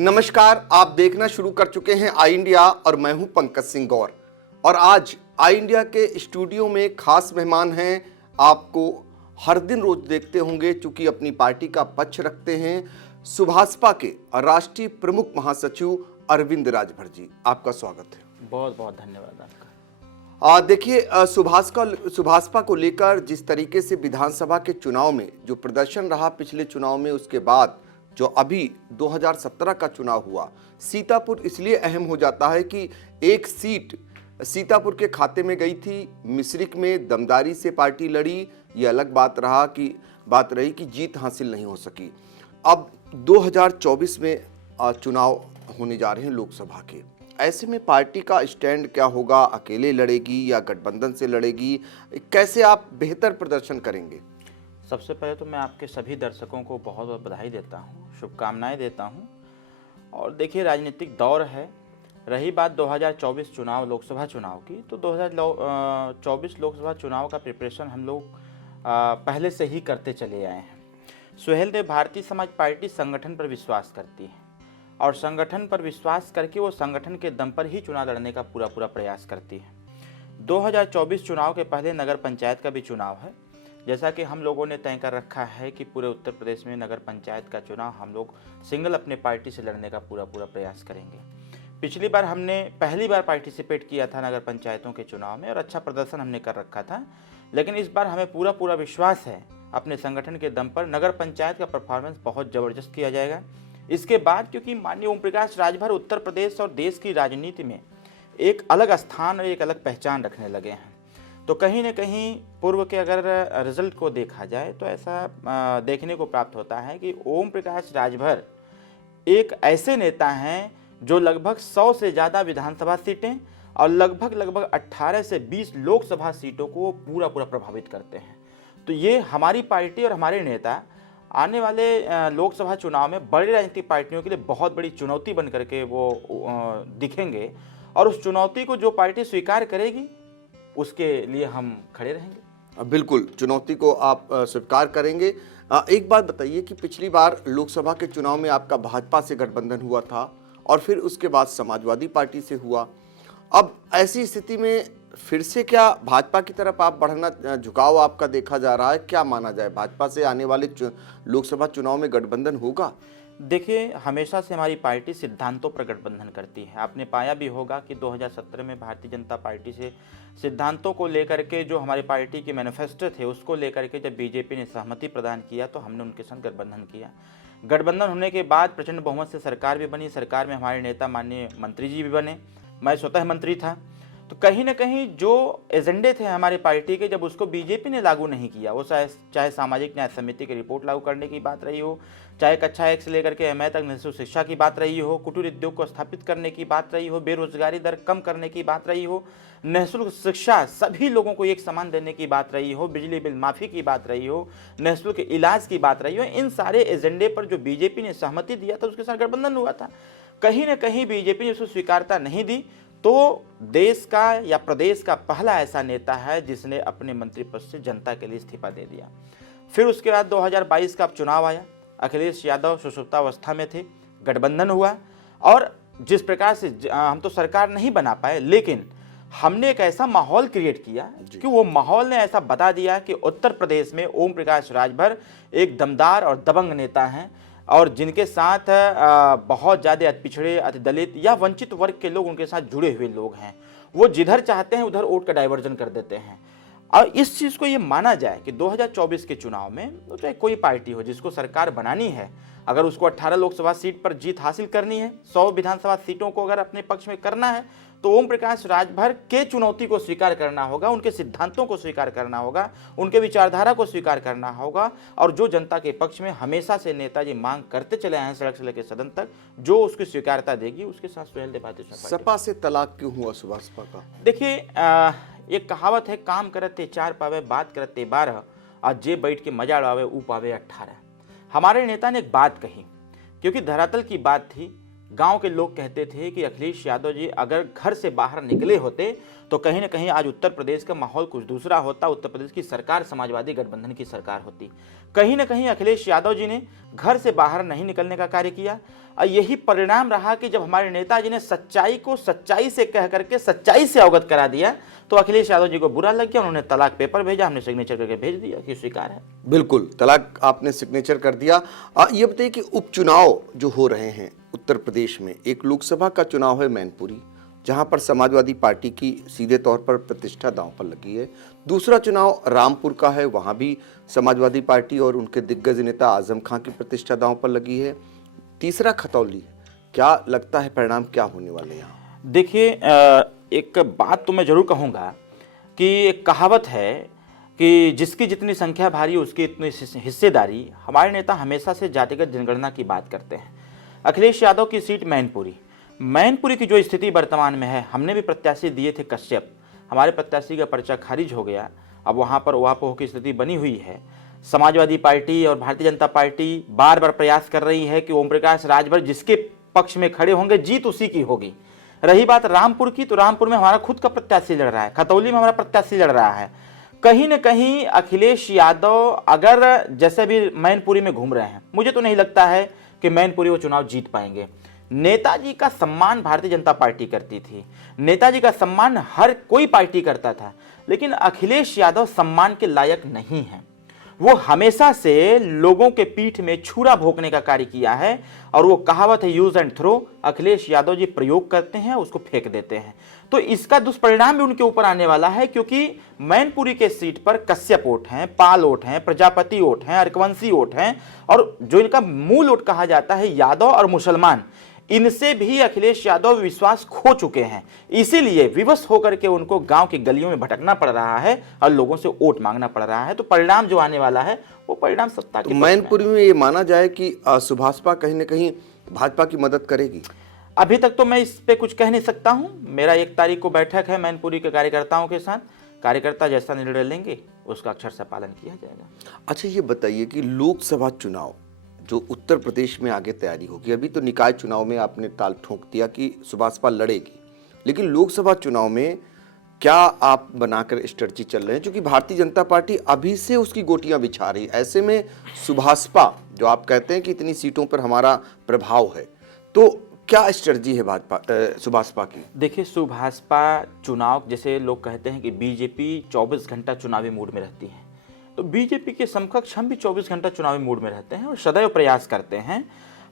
नमस्कार, आप देखना शुरू कर चुके हैं आई इंडिया और मैं हूं पंकज सिंह गौर। और आज आई इंडिया के स्टूडियो में खास मेहमान हैं। आपको हर दिन रोज देखते होंगे, चूंकि अपनी पार्टी का पक्ष रखते हैं, सुभासपा के राष्ट्रीय प्रमुख महासचिव अरविंद राजभर जी। आपका स्वागत है। बहुत बहुत धन्यवाद आपका। देखिए, सुभासपा को लेकर जिस तरीके से विधानसभा के चुनाव में जो प्रदर्शन रहा पिछले चुनाव में, उसके बाद जो अभी 2017 का चुनाव हुआ, सीतापुर इसलिए अहम हो जाता है कि एक सीट सीतापुर के खाते में गई थी। मिश्रिक में दमदारी से पार्टी लड़ी, ये अलग बात रही कि जीत हासिल नहीं हो सकी। अब 2024 में चुनाव होने जा रहे हैं लोकसभा के। ऐसे में पार्टी का स्टैंड क्या होगा? अकेले लड़ेगी या गठबंधन से लड़ेगी? कैसे आप बेहतर प्रदर्शन करेंगे? सबसे पहले तो मैं आपके सभी दर्शकों को बहुत बहुत बधाई देता हूँ, शुभकामनाएं देता हूँ। और देखिए, राजनीतिक दौर है। रही बात 2024 चुनाव, लोकसभा चुनाव की, तो 2024 लोकसभा चुनाव का प्रिपरेशन हम लोग पहले से ही करते चले आए हैं। सुहेल देव भारतीय समाज पार्टी संगठन पर विश्वास करती है और संगठन पर विश्वास करके वो संगठन के दम पर ही चुनाव लड़ने का पूरा प्रयास करती है। 2024 चुनाव के पहले नगर पंचायत का भी चुनाव है। जैसा कि हम लोगों ने तय कर रखा है कि पूरे उत्तर प्रदेश में नगर पंचायत का चुनाव हम लोग सिंगल अपने पार्टी से लड़ने का पूरा प्रयास करेंगे। पिछली बार हमने पहली बार पार्टिसिपेट किया था नगर पंचायतों के चुनाव में और अच्छा प्रदर्शन हमने कर रखा था, लेकिन इस बार हमें पूरा विश्वास है अपने संगठन के दम पर नगर पंचायत का परफॉर्मेंस बहुत ज़बरदस्त किया जाएगा। इसके बाद क्योंकि माननीय ओम प्रकाश राजभर उत्तर प्रदेश और देश की राजनीति में एक अलग स्थान और एक अलग पहचान रखने लगे हैं, तो कहीं न कहीं पूर्व के अगर रिजल्ट को देखा जाए तो ऐसा देखने को प्राप्त होता है कि ओम प्रकाश राजभर एक ऐसे नेता हैं जो लगभग 100 से ज़्यादा विधानसभा सीटें और लगभग 18 से 20 लोकसभा सीटों को पूरा प्रभावित करते हैं। तो ये हमारी पार्टी और हमारे नेता आने वाले लोकसभा चुनाव में बड़ी राजनीतिक पार्टियों के लिए बहुत बड़ी चुनौती बन करके वो दिखेंगे और उस चुनौती को जो पार्टी स्वीकार करेगी उसके लिए हम खड़े रहेंगे। बिल्कुल, चुनौती को आप स्वीकार करेंगे। एक बात बताइए कि पिछली बार लोकसभा के चुनाव में आपका भाजपा से गठबंधन हुआ था और फिर उसके बाद समाजवादी पार्टी से हुआ। अब ऐसी स्थिति में फिर से क्या भाजपा की तरफ आप बढ़ना, झुकाव आपका देखा जा रहा है? क्या माना जाए, भाजपा से आने वाले लोकसभा चुनाव में गठबंधन होगा? देखिए, हमेशा से हमारी पार्टी सिद्धांतों पर गठबंधन करती है। आपने पाया भी होगा कि 2017 में भारतीय जनता पार्टी से सिद्धांतों को लेकर के जो हमारी पार्टी के मैनिफेस्टो थे उसको लेकर के जब बीजेपी ने सहमति प्रदान किया तो हमने उनके साथ गठबंधन किया। गठबंधन होने के बाद प्रचंड बहुमत से सरकार भी बनी। सरकार में हमारे नेता माननीय मंत्री जी भी बने, मैं स्वतः मंत्री था। तो कहीं ना कहीं जो एजेंडे थे हमारी पार्टी के, जब उसको बीजेपी ने लागू नहीं किया, वो चाहे सामाजिक न्याय समिति की रिपोर्ट लागू करने की बात रही हो, चाहे कक्षा 1 से लेकर के एमए तक निःशुल्क शिक्षा की बात रही हो, कुटीर उद्योग को स्थापित करने की बात रही हो, बेरोजगारी दर कम करने की बात रही हो, निःशुल्क शिक्षा सभी लोगों को एक समान देने की बात रही हो, बिजली बिल माफ़ी की बात रही हो, निःशुल्क इलाज की बात रही हो, इन सारे एजेंडे पर जो बीजेपी ने सहमति दिया था उसके साथ गठबंधन हुआ था। कहीं ना कहीं बीजेपी ने उसको स्वीकारता नहीं दी, तो देश का या प्रदेश का पहला ऐसा नेता है जिसने अपने मंत्री पद से जनता के लिए इस्तीफा दे दिया। फिर उसके बाद 2022 का चुनाव आया, अखिलेश यादव सुषुप्तावस्था में थे, गठबंधन हुआ और जिस प्रकार से हम तो सरकार नहीं बना पाए, लेकिन हमने एक ऐसा माहौल क्रिएट किया कि वो माहौल ने ऐसा बता दिया कि उत्तर प्रदेश में ओम प्रकाश राजभर एक दमदार और दबंग नेता हैं और जिनके साथ बहुत ज़्यादा अति पिछड़े, अति दलित या वंचित वर्ग के लोग उनके साथ जुड़े हुए लोग हैं। वो जिधर चाहते हैं उधर वोट का डाइवर्जन कर देते हैं। और इस चीज़ को ये माना जाए कि 2024 के चुनाव में तो चाहे कोई पार्टी हो जिसको सरकार बनानी है, अगर उसको 18 लोकसभा सीट पर जीत हासिल करनी है, 100 विधानसभा सीटों को अगर अपने पक्ष में करना है, तो ओम प्रकाश राजभर के चुनौती को स्वीकार करना होगा, उनके सिद्धांतों को स्वीकार करना होगा, उनके विचारधारा को स्वीकार करना होगा। और जो जनता के पक्ष में हमेशा से नेताजी मांग करते चले आए हैं सड़क से लेकर सदन तक, जो उसकी स्वीकारता देगी उसके साथ सुहेल देव भारतीय समाज पार्टी। सपा से तलाक क्यों हुआ सुभासपा का? देखिए, एक कहावत है, काम करते 4 पावे, बात करते 12, और जे बैठ के मजा उड़ावे ऊ पावे 18। हमारे नेता ने एक बात कही, क्योंकि धरातल की बात थी गांव के लोग कहते थे कि अखिलेश यादव जी अगर घर से बाहर निकले होते तो कहीं ना कहीं आज उत्तर प्रदेश का माहौल कुछ दूसरा होता, उत्तर प्रदेश की सरकार समाजवादी गठबंधन की सरकार होती। कहीं ना कहीं अखिलेश यादव जी ने घर से बाहर नहीं निकलने का कार्य किया और यही परिणाम रहा कि जब हमारे नेताजी ने सच्चाई को सच्चाई से कह करके सच्चाई से अवगत करा दिया तो अखिलेश यादव जी को बुरा लग गया, उन्होंने तलाक पेपर भेजा, हमने सिग्नेचर करके भेज दिया कि स्वीकार है। बिल्कुल, तलाक आपने सिग्नेचर कर दिया। ये बताइए कि उपचुनाव जो हो रहे हैं उत्तर प्रदेश में, एक लोकसभा का चुनाव है मैनपुरी, जहां पर समाजवादी पार्टी की सीधे तौर पर प्रतिष्ठा दांव पर लगी है। दूसरा चुनाव रामपुर का है, वहां भी समाजवादी पार्टी और उनके दिग्गज नेता आजम खां की प्रतिष्ठा दांव पर लगी है। तीसरा खतौली है। क्या लगता है परिणाम क्या होने वाले यहाँ? देखिए, एक बात तो मैं जरूर कहूँगा कि एक कहावत है कि जिसकी जितनी संख्या भारी उसकी इतनी हिस्सेदारी। हमारे नेता हमेशा से जातिगत जनगणना की बात करते हैं। अखिलेश यादव की सीट मैनपुरी की जो स्थिति वर्तमान में है, हमने भी प्रत्याशी दिए थे कश्यप, हमारे प्रत्याशी का पर्चा खारिज हो गया। अब वहाँ पर उहापोह की स्थिति बनी हुई है। समाजवादी पार्टी और भारतीय जनता पार्टी बार बार प्रयास कर रही है कि ओम प्रकाश राजभर जिसके पक्ष में खड़े होंगे जीत उसी की होगी। रही बात रामपुर की, तो रामपुर में हमारा खुद का प्रत्याशी लड़ रहा है, खतौली में हमारा प्रत्याशी लड़ रहा है। कहीं न कहीं अखिलेश यादव अगर जैसे भी मैनपुरी में घूम रहे हैं, मुझे तो नहीं लगता है कि मैनपुरी वो चुनाव जीत पाएंगे। नेताजी का सम्मान भारतीय जनता पार्टी करती थी, नेताजी का सम्मान हर कोई पार्टी करता था, लेकिन अखिलेश यादव सम्मान के लायक नहीं है। वो हमेशा से लोगों के पीठ में छुरा भोंकने का कार्य किया है और वो कहावत है use and throw, Akhilesh Yadav ji प्रयोग करते हैं उसको फेंक देते हैं। तो इसका दुष्परिणाम भी उनके ऊपर आने वाला है, क्योंकि मैनपुरी के सीट पर कश्यप वोट हैं, पाल वोट हैं, प्रजापति वोट हैं, अर्कवंशी वोट हैं और जो इनका मूल वोट कहा जाता है यादव और मुसलमान, इनसे भी अखिलेश यादव विश्वास खो चुके हैं। इसीलिए विवश होकर के उनको गांव की गलियों में भटकना पड़ रहा है और लोगों से वोट मांगना पड़ रहा है। तो परिणाम जो आने वाला है वो परिणाम सत्ता के। मैनपुरी में ये माना जाए कि सुभाषपा कहीं न कहीं भाजपा की मदद करेगी। अभी तक तो मैं इस पे कुछ कह नहीं सकता हूं। मेरा 1 तारीख को बैठक है मैनपुरी के कार्यकर्ताओं के साथ। कार्यकर्ता जैसा निर्णय लेंगे उसका अक्षर से पालन किया जाएगा। अच्छा, ये बताइए कि लोकसभा चुनाव जो उत्तर प्रदेश में आगे तैयारी होगी, अभी तो निकाय चुनाव में आपने ताल ठोक दिया कि सुभाषपा लड़ेगी, लेकिन लोकसभा चुनाव में क्या आप बनाकर स्ट्रेटजी चल रहे हैं? क्योंकि भारतीय जनता पार्टी अभी से उसकी गोटियां बिछा रही है, ऐसे में सुभाषपा जो आप कहते हैं कि इतनी सीटों पर हमारा प्रभाव है, तो क्या स्ट्रेटजी है भाजपा सुभाषपा की? देखिए, सुभाषपा चुनाव, जैसे लोग कहते हैं कि बीजेपी 24 घंटा चुनावी मूड में रहती है, तो बीजेपी के समकक्ष हम भी 24 घंटा चुनावी मूड में रहते हैं और सदैव प्रयास करते हैं।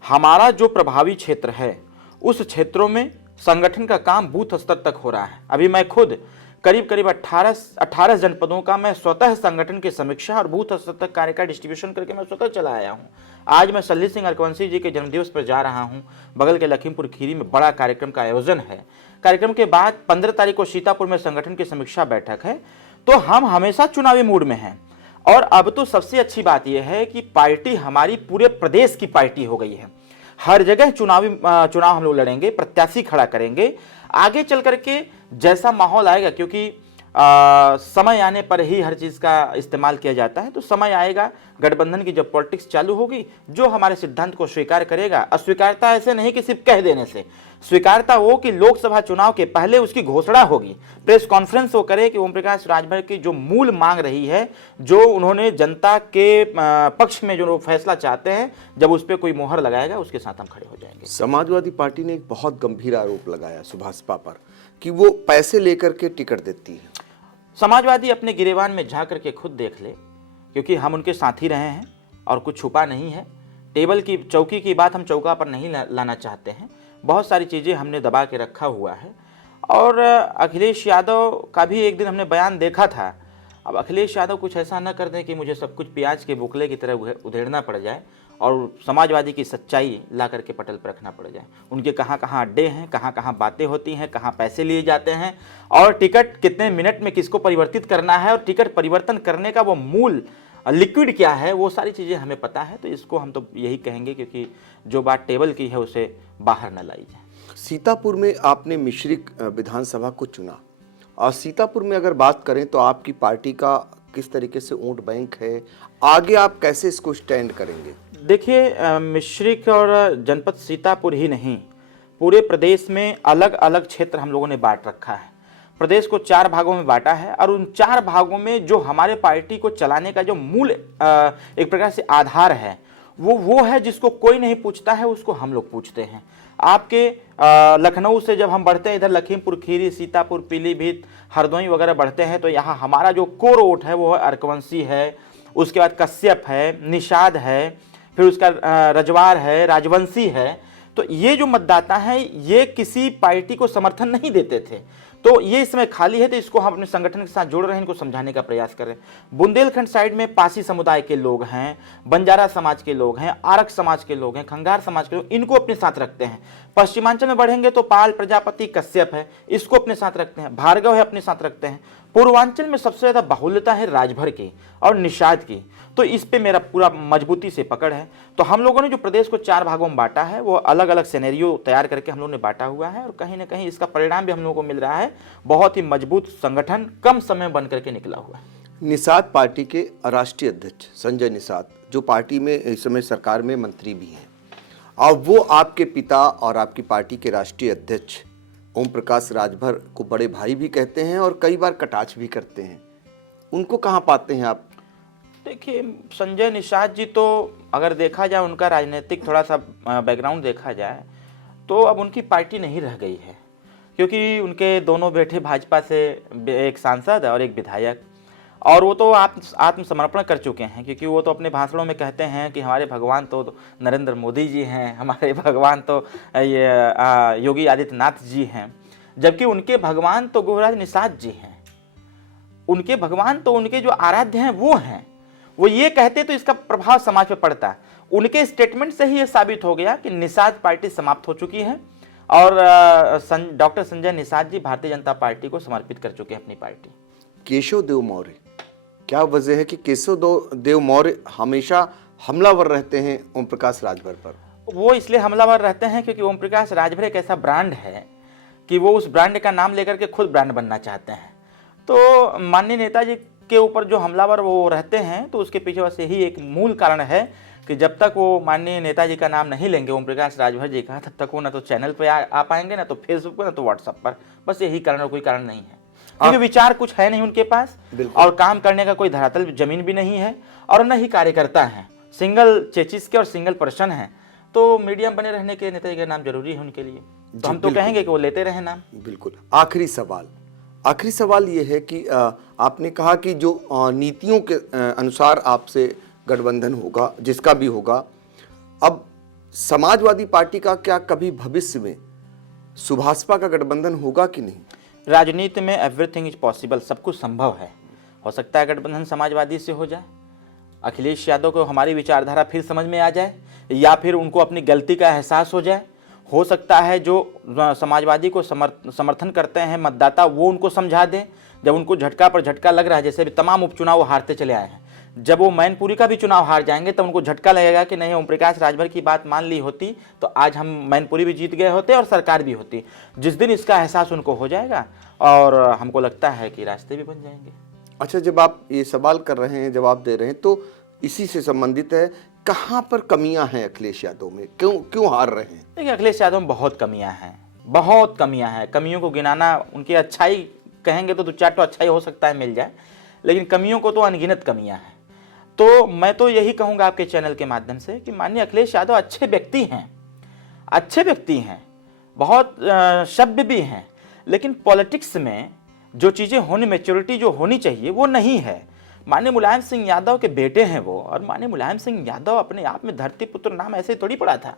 हमारा जो प्रभावी क्षेत्र है उस क्षेत्रों में संगठन का काम बूथ स्तर तक हो रहा है। अभी मैं खुद करीब 18 जनपदों का मैं स्वतः संगठन की समीक्षा और बूथ स्तर तक कार्य का डिस्ट्रीब्यूशन करके मैं स्वतः चला आया हूँ। आज मैं सल्ली सिंह अर्कवंशी जी के जन्मदिवस पर जा रहा हूँ। बगल के लखीमपुर खीरी में बड़ा कार्यक्रम का आयोजन है। कार्यक्रम के बाद 15 तारीख को सीतापुर में संगठन की समीक्षा बैठक है। तो हम हमेशा चुनावी मूड में हैं और अब तो सबसे अच्छी बात यह है कि पार्टी हमारी पूरे प्रदेश की पार्टी हो गई है। हर जगह चुनाव हम लोग लड़ेंगे, प्रत्याशी खड़ा करेंगे। आगे चल करके जैसा माहौल आएगा, क्योंकि समय आने पर ही हर चीज़ का इस्तेमाल किया जाता है, तो समय आएगा गठबंधन की जब पॉलिटिक्स चालू होगी, जो हमारे सिद्धांत को स्वीकार करेगा। अस्वीकारता ऐसे नहीं कि सिर्फ कह देने से, स्वीकारता वो कि लोकसभा चुनाव के पहले उसकी घोषणा होगी, प्रेस कॉन्फ्रेंस वो करे कि ओम प्रकाश राजभर की जो मूल मांग रही है, जो उन्होंने जनता के पक्ष में जो फैसला चाहते हैं, जब उस पर कोई मोहर लगाएगा उसके साथ हम खड़े हो जाएंगे। समाजवादी पार्टी ने एक बहुत गंभीर आरोप लगाया सुभाषपा पर कि वो पैसे लेकर के टिकट देती है। समाजवादी अपने गिरेबान में झांक करके खुद देख ले, क्योंकि हम उनके साथी रहे हैं और कुछ छुपा नहीं है। टेबल की चौकी की बात हम चौका पर नहीं लाना चाहते हैं। बहुत सारी चीज़ें हमने दबा के रखा हुआ है। और अखिलेश यादव का भी एक दिन हमने बयान देखा था। अब अखिलेश यादव कुछ ऐसा न कर दें कि मुझे सब कुछ प्याज के बुकले की तरह उधेड़ना पड़ जाए और समाजवादी की सच्चाई ला करके पटल पर रखना पड़ जाए। उनके कहाँ कहाँ अड्डे हैं, कहाँ कहाँ बातें होती हैं, कहाँ पैसे लिए जाते हैं और टिकट कितने मिनट में किसको परिवर्तित करना है और टिकट परिवर्तन करने का वो मूल लिक्विड क्या है, वो सारी चीज़ें हमें पता है। तो इसको हम तो यही कहेंगे क्योंकि जो बात टेबल की है उसे बाहर न लाई जाए। सीतापुर में आपने मिश्रिक विधानसभा को चुना और सीतापुर में अगर बात करें तो आपकी पार्टी का किस तरीके से वोट बैंक है, आगे आप कैसे इसको स्टैंड करेंगे? देखिए, मिश्रिक और जनपद सीतापुर ही नहीं, पूरे प्रदेश में अलग अलग क्षेत्र हम लोगों ने बांट रखा है। प्रदेश को 4 भागों में बांटा है और उन 4 भागों में जो हमारे पार्टी को चलाने का जो मूल एक प्रकार से आधार है वो है जिसको कोई नहीं पूछता है, उसको हम लोग पूछते हैं। आपके लखनऊ से जब हम बढ़ते हैं इधर लखीमपुर खीरी, सीतापुर, पीलीभीत, हरदोई वगैरह बढ़ते हैं तो यहाँ हमारा जो कोर वोट है वो अर्कवंशी है, उसके बाद कश्यप है, निषाद है, फिर उसका रजवार है, राजवंशी है। तो ये जो मतदाता हैं ये किसी पार्टी को समर्थन नहीं देते थे, तो ये इस समय खाली है, तो इसको हम अपने संगठन के साथ जोड़ रहे हैं, इनको समझाने का प्रयास कर रहे हैं। बुंदेलखंड साइड में पासी समुदाय के लोग हैं, बंजारा समाज के लोग हैं, आरक समाज के लोग हैं, खंगार समाज के लोग, इनको अपने साथ रखते हैं। पश्चिमांचल में बढ़ेंगे तो पाल, प्रजापति, कश्यप है, इसको अपने साथ रखते हैं। भार्गव है, अपने साथ रखते हैं। पूर्वांचल में सबसे ज्यादा बाहुल्यता है राजभर की और निषाद की, तो इस पे मेरा पूरा मजबूती से पकड़ है। तो हम लोगों ने जो प्रदेश को 4 भागों में बांटा है वो अलग अलग सिनेरियो तैयार करके हम लोगों ने बांटा हुआ है और कहीं ना कहीं इसका परिणाम भी हम लोगों को मिल रहा है। बहुत ही मजबूत संगठन कम समय में बन करके निकला हुआ है। निषाद पार्टी के राष्ट्रीय अध्यक्ष संजय निषाद जो पार्टी में इस समय सरकार में मंत्री भी हैं, और वो आपके पिता और आपकी पार्टी के राष्ट्रीय अध्यक्ष ओम प्रकाश राजभर को बड़े भाई भी कहते हैं और कई बार कटाक्ष भी करते हैं, उनको कहाँ पाते हैं आप? देखिए, संजय निषाद जी तो अगर देखा जाए उनका राजनीतिक थोड़ा सा बैकग्राउंड देखा जाए तो अब उनकी पार्टी नहीं रह गई है, क्योंकि उनके दोनों बेटे भाजपा से, एक सांसद और एक विधायक, और वो तो आत्मसमर्पण कर चुके हैं, क्योंकि वो तो अपने भाषणों में कहते हैं कि हमारे भगवान तो नरेंद्र मोदी जी हैं, हमारे भगवान तो ये योगी आदित्यनाथ जी हैं, जबकि उनके भगवान तो गुरुराज निषाद जी हैं। उनके भगवान तो उनके जो आराध्य हैं वो हैं। वो ये कहते तो इसका प्रभाव समाज पे पड़ता। उनके स्टेटमेंट से ही ये साबित हो गया कि निषाद पार्टी समाप्त हो चुकी है और डॉक्टर संजय निषाद जी भारतीय जनता पार्टी को समर्पित कर चुके हैं अपनी पार्टी। केशव देव मौर्य, क्या वजह है कि केशव देव मौर्य हमेशा हमलावर रहते हैं ओम प्रकाश राजभर पर? वो इसलिए हमलावर रहते हैं क्योंकि ओम प्रकाश राजभर एक ऐसा ब्रांड है कि वो उस ब्रांड का नाम लेकर के खुद ब्रांड बनना चाहते हैं। तो माननीय नेताजी के ऊपर जो हमलावर वो रहते हैं, तो उसके पीछे बस यही एक मूल कारण है कि जब तक वो माननीय नेताजी का नाम नहीं लेंगे ओम प्रकाश राजभर जी का, तब तक वो ना तो चैनल पे आ पाएंगे, ना तो फेसबुक पर, ना तो व्हाट्सएप पर। बस यही कारण और कोई कारण नहीं है, क्योंकि विचार कुछ है नहीं उनके पास और काम करने का कोई धरातल जमीन भी नहीं है और न ही कार्यकर्ता हैं, सिंगल चेचिस के और सिंगल पर्सन हैं। तो मीडियम बने रहने के नेताजी का नाम जरूरी है उनके लिए, तो हम तो कहेंगे कि वो लेते रहे नाम। बिल्कुल। आखिरी सवाल ये है कि आपने कहा कि जो नीतियों के अनुसार आपसे गठबंधन होगा, जिसका भी होगा, अब समाजवादी पार्टी का क्या कभी भविष्य में सुभाषपा का गठबंधन होगा कि नहीं? राजनीति में एवरीथिंग इज पॉसिबल, सब कुछ संभव है। हो सकता है गठबंधन समाजवादी से हो जाए, अखिलेश यादव को हमारी विचारधारा फिर समझ में आ जाए, या फिर उनको अपनी गलती का एहसास हो जाए। हो सकता है जो समाजवादी को समर्थन करते हैं मतदाता, वो उनको समझा दें। जब उनको झटका पर झटका लग रहा है, जैसे भी तमाम उपचुनाव हारते चले आए हैं, जब वो मैनपुरी का भी चुनाव हार जाएंगे तब उनको झटका लगेगा कि नहीं, ओम प्रकाश राजभर की बात मान ली होती तो आज हम मैनपुरी भी जीत गए होते और सरकार भी होती। जिस दिन इसका एहसास उनको हो जाएगा, और हमको लगता है कि रास्ते भी बन जाएंगे। अच्छा, जब आप ये सवाल कर रहे हैं, जवाब दे रहे हैं, तो इसी से संबंधित है, कहाँ पर कमियां हैं अखिलेश यादव में, क्यों हार रहे हैं? देखिए, अखिलेश यादव में बहुत कमियां हैं। कमियों को गिनाना, उनकी अच्छाई कहेंगे तो 2-4 तो अच्छाई हो सकता है मिल जाए, लेकिन कमियों को तो अनगिनत कमियां हैं। तो मैं तो यही कहूँगा आपके चैनल के माध्यम से कि माननीय अखिलेश यादव अच्छे व्यक्ति हैं, बहुत सभ्य भी हैं, लेकिन पॉलिटिक्स में जो चीज़ें होनी, मैच्योरिटी जो होनी चाहिए वो नहीं है। माननीय मुलायम सिंह यादव के बेटे हैं वो, और माननीय मुलायम सिंह यादव अपने आप में धरती पुत्र नाम ऐसे थोड़ी पड़ा था।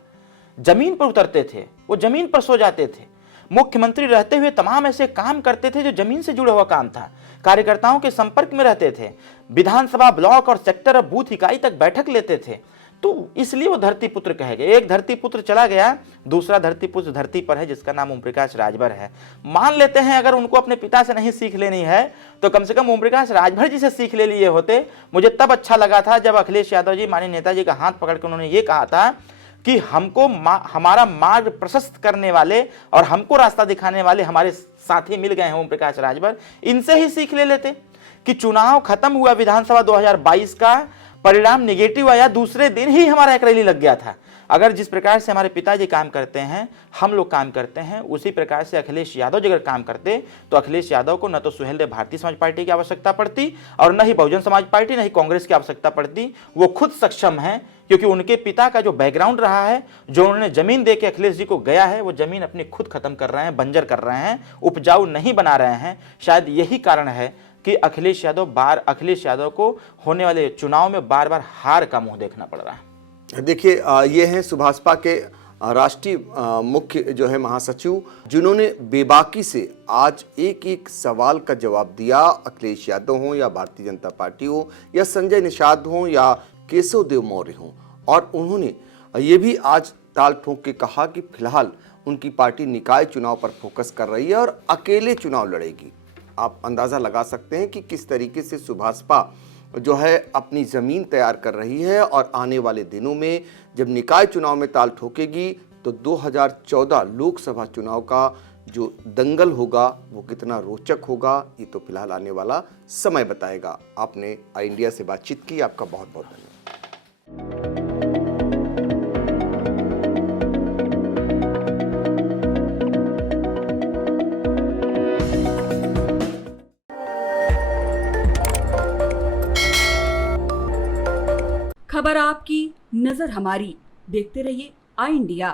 जमीन पर उतरते थे, वो जमीन पर सो जाते थे। मुख्यमंत्री रहते हुए तमाम ऐसे काम करते थे जो जमीन से जुड़ा हुआ काम था। कार्यकर्ताओं के संपर्क में रहते थे, विधानसभा, ब्लॉक और सेक्टर और बूथ इकाई तक बैठक लेते थे। तो इसलिए वो धरती पुत्र कहे गए। एक धरती पुत्र चला गया, दूसरा धरती पुत्र धरती पर है, जिसका नाम ओम प्रकाश राजभर है। मान लेते हैं अगर उनको अपने पिता से नहीं सीख लेनी है तो कम से कम ओम प्रकाश राजभर जी से सीख ले लिए होते। मुझे तब अच्छा लगा था जब अखिलेश यादव जी माननीय नेताजी का हाथ पकड़ कर उन्होंने ये कहा था कि हमको हमारा मार्ग प्रशस्त करने वाले और हमको रास्ता दिखाने वाले हमारे साथी मिल गए हैं ओम प्रकाश राजभर। इनसे ही सीख ले लेते कि चुनाव खत्म हुआ, विधानसभा 2022 का परिणाम निगेटिव आया, दूसरे दिन ही हमारा एक रैली लग गया था। अगर जिस प्रकार से हमारे पिताजी काम करते हैं, हम लोग काम करते हैं, उसी प्रकार से अखिलेश यादव जी अगर काम करते तो अखिलेश यादव को न तो सुहेलदेव भारतीय समाज पार्टी की आवश्यकता पड़ती और न ही बहुजन समाज पार्टी, न ही कांग्रेस की आवश्यकता पड़ती। वो खुद सक्षम हैं क्योंकि उनके पिता का जो बैकग्राउंड रहा है, जो उन्होंने जमीन दे के अखिलेश जी को गया है, वो जमीन अपनी खुद खत्म कर रहे हैं, बंजर कर रहे हैं, उपजाऊ नहीं बना रहे हैं। शायद यही कारण है कि अखिलेश यादव को होने वाले चुनाव में बार बार हार का मुंह देखना पड़ रहा है। देखिए, ये हैं सुभाषपा के राष्ट्रीय मुख्य जो है महासचिव, जिन्होंने बेबाकी से आज एक एक सवाल का जवाब दिया। अखिलेश यादव हो या भारतीय जनता पार्टी हो या संजय निषाद हो या केशव देव मौर्य हो, और उन्होंने ये भी आज ताल ठोक के कहा कि फिलहाल उनकी पार्टी निकाय चुनाव पर फोकस कर रही है और अकेले चुनाव लड़ेगी। आप अंदाज़ा लगा सकते हैं कि किस तरीके से सुभाषपा जो है अपनी ज़मीन तैयार कर रही है और आने वाले दिनों में जब निकाय चुनाव में ताल ठोकेगी तो 2014 लोकसभा चुनाव का जो दंगल होगा वो कितना रोचक होगा, ये तो फिलहाल आने वाला समय बताएगा। आपने आई इंडिया से बातचीत की, आपका बहुत बहुत धन्यवाद। खबर आपकी, नजर हमारी। देखते रहिए आई इंडिया।